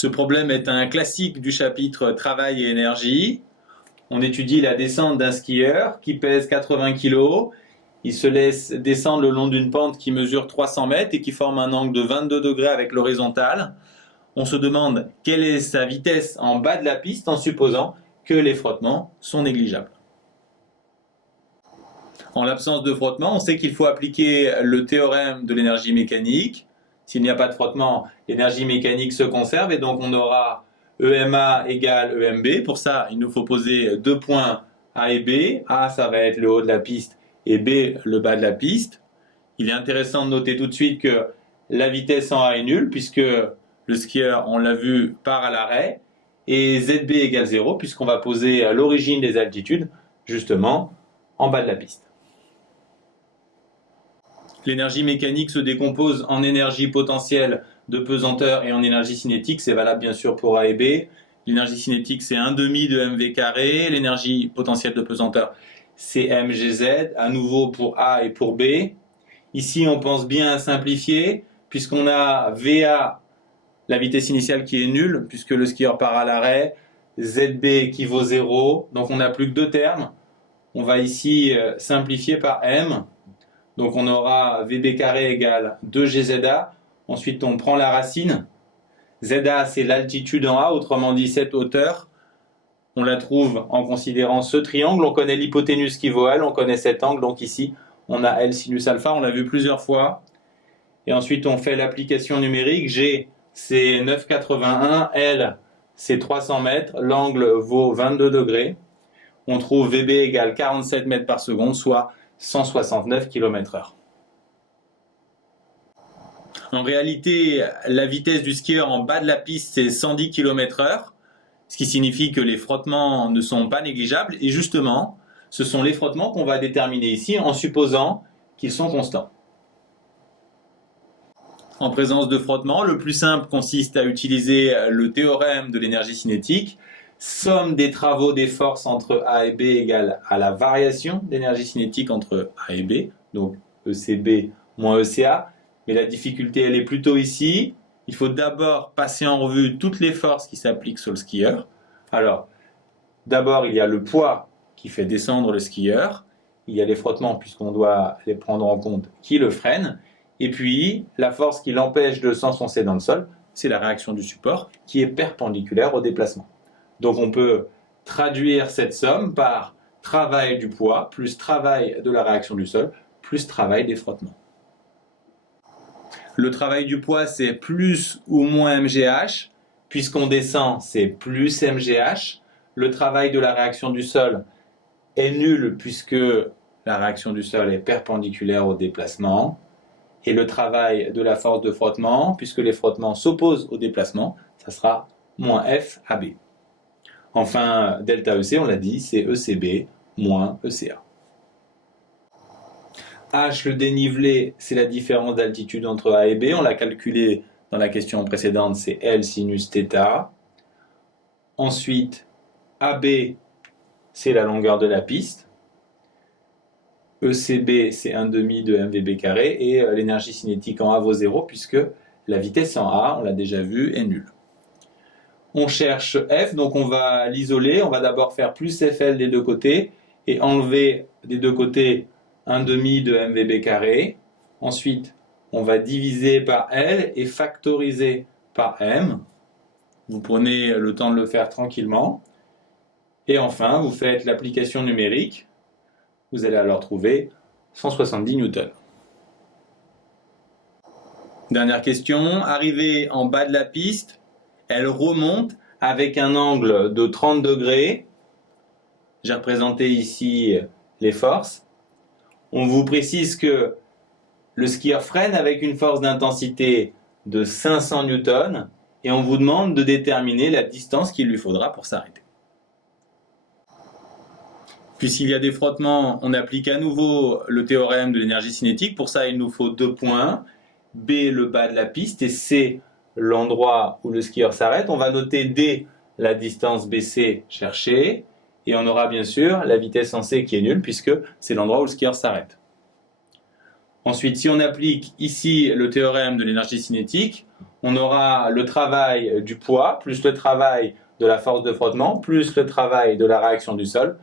Ce problème est un classique du chapitre Travail et énergie. On étudie la descente d'un skieur qui pèse 80 kg. Il se laisse descendre le long d'une pente qui mesure 300 mètres et qui forme un angle de 22 degrés avec l'horizontale. On se demande quelle est sa vitesse en bas de la piste en supposant que les frottements sont négligeables. En l'absence de frottement, on sait qu'il faut appliquer le théorème de l'énergie mécanique. S'il n'y a pas de frottement, l'énergie mécanique se conserve et donc on aura EMA égale EMB. Pour ça, il nous faut poser deux points A et B. A, ça va être le haut de la piste et B, le bas de la piste. Il est intéressant de noter tout de suite que la vitesse en A est nulle puisque le skieur, on l'a vu, part à l'arrêt. Et ZB égale 0 puisqu'on va poser l'origine des altitudes justement en bas de la piste. L'énergie mécanique se décompose en énergie potentielle de pesanteur et en énergie cinétique. C'est valable bien sûr pour A et B. L'énergie cinétique, c'est 1/2 de mv carré. L'énergie potentielle de pesanteur, c'est mgz, à nouveau pour A et pour B. Ici, on pense bien simplifier, puisqu'on a VA, la vitesse initiale qui est nulle, puisque le skieur part à l'arrêt, ZB qui vaut 0. Donc on n'a plus que deux termes. On va ici simplifier par M. Donc on aura VB carré égale 2GZA. Ensuite on prend la racine. ZA c'est l'altitude en A, autrement dit cette hauteur. On la trouve en considérant ce triangle. On connaît l'hypoténuse qui vaut L, on connaît cet angle. Donc ici on a L sinus alpha, on l'a vu plusieurs fois. Et ensuite on fait l'application numérique. G c'est 9,81, L c'est 300 mètres, l'angle vaut 22 degrés. On trouve VB égale 47 mètres par seconde, soit 169 km/h. En réalité, la vitesse du skieur en bas de la piste, c'est 110 km/h, ce qui signifie que les frottements ne sont pas négligeables. Et justement, ce sont les frottements qu'on va déterminer ici en supposant qu'ils sont constants. En présence de frottement, le plus simple consiste à utiliser le théorème de l'énergie cinétique. Somme des travaux des forces entre A et B égale à la variation d'énergie cinétique entre A et B, donc ECB moins ECA. Mais la difficulté, elle est plutôt ici. Il faut d'abord passer en revue toutes les forces qui s'appliquent sur le skieur. Alors, d'abord, il y a le poids qui fait descendre le skieur. Il y a les frottements, puisqu'on doit les prendre en compte, qui le freinent. Et puis, la force qui l'empêche de s'enfoncer dans le sol, c'est la réaction du support qui est perpendiculaire au déplacement. Donc on peut traduire cette somme par travail du poids plus travail de la réaction du sol plus travail des frottements. Le travail du poids, c'est plus ou moins mgh. Puisqu'on descend, c'est plus mgh. Le travail de la réaction du sol est nul puisque la réaction du sol est perpendiculaire au déplacement. Et le travail de la force de frottement, puisque les frottements s'opposent au déplacement, ça sera moins F AB. Enfin, delta EC, on l'a dit, c'est ECB moins ECA. H, le dénivelé, c'est la différence d'altitude entre A et B. On l'a calculé dans la question précédente, c'est L sinus θ. Ensuite, AB, c'est la longueur de la piste. ECB, c'est 1/2 de mvb carré. Et l'énergie cinétique en A vaut 0, puisque la vitesse en A, on l'a déjà vu, est nulle. On cherche F, donc on va l'isoler. On va d'abord faire plus FL des deux côtés et enlever des deux côtés 1/2 de mvb carré. Ensuite, on va diviser par L et factoriser par M. Vous prenez le temps de le faire tranquillement. Et enfin, vous faites l'application numérique. Vous allez alors trouver 170 newtons. Dernière question. Arrivée en bas de la piste, elle remonte avec un angle de 30 degrés. J'ai représenté ici les forces. On vous précise que le skieur freine avec une force d'intensité de 500 newtons et on vous demande de déterminer la distance qu'il lui faudra pour s'arrêter. Puisqu'il y a des frottements, on applique à nouveau le théorème de l'énergie cinétique. Pour ça, il nous faut deux points. B, le bas de la piste, et C, l'endroit où le skieur s'arrête. On va noter D, la distance BC cherchée, et on aura bien sûr la vitesse en C qui est nulle, puisque c'est l'endroit où le skieur s'arrête. Ensuite, si on applique ici le théorème de l'énergie cinétique, on aura le travail du poids plus le travail de la force de frottement plus le travail de la réaction du sol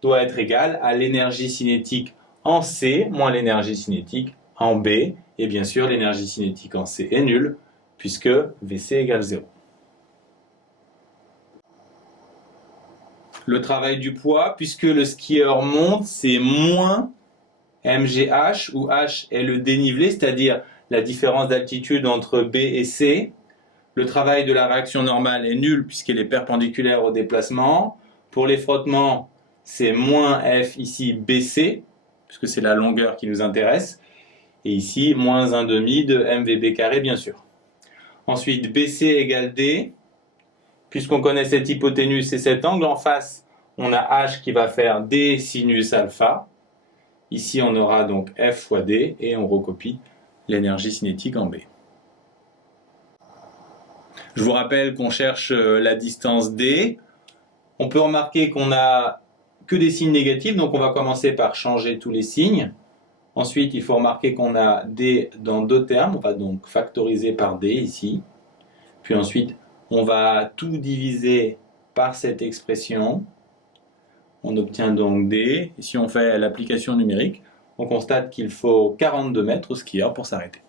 doit être égal à l'énergie cinétique en C moins l'énergie cinétique en B. Et bien sûr, l'énergie cinétique en C est nulle puisque Vc égale 0. Le travail du poids, puisque le skieur monte, c'est moins mgh, où h est le dénivelé, c'est-à-dire la différence d'altitude entre B et C. Le travail de la réaction normale est nul puisqu'elle est perpendiculaire au déplacement. Pour les frottements, c'est moins F ici BC, puisque c'est la longueur qui nous intéresse. Et ici, moins 1/2 de mvb carré, bien sûr. Ensuite, BC égale D. Puisqu'on connaît cette hypoténuse et cet angle, en face, on a H qui va faire D sinus alpha. Ici, on aura donc F fois D et on recopie l'énergie cinétique en B. Je vous rappelle qu'on cherche la distance D. On peut remarquer qu'on n'a que des signes négatifs, donc on va commencer par changer tous les signes. Ensuite, il faut remarquer qu'on a D dans deux termes, on va donc factoriser par D ici. Puis ensuite, on va tout diviser par cette expression. On obtient donc D. Et si on fait l'application numérique, on constate qu'il faut 42 mètres au skieur pour s'arrêter.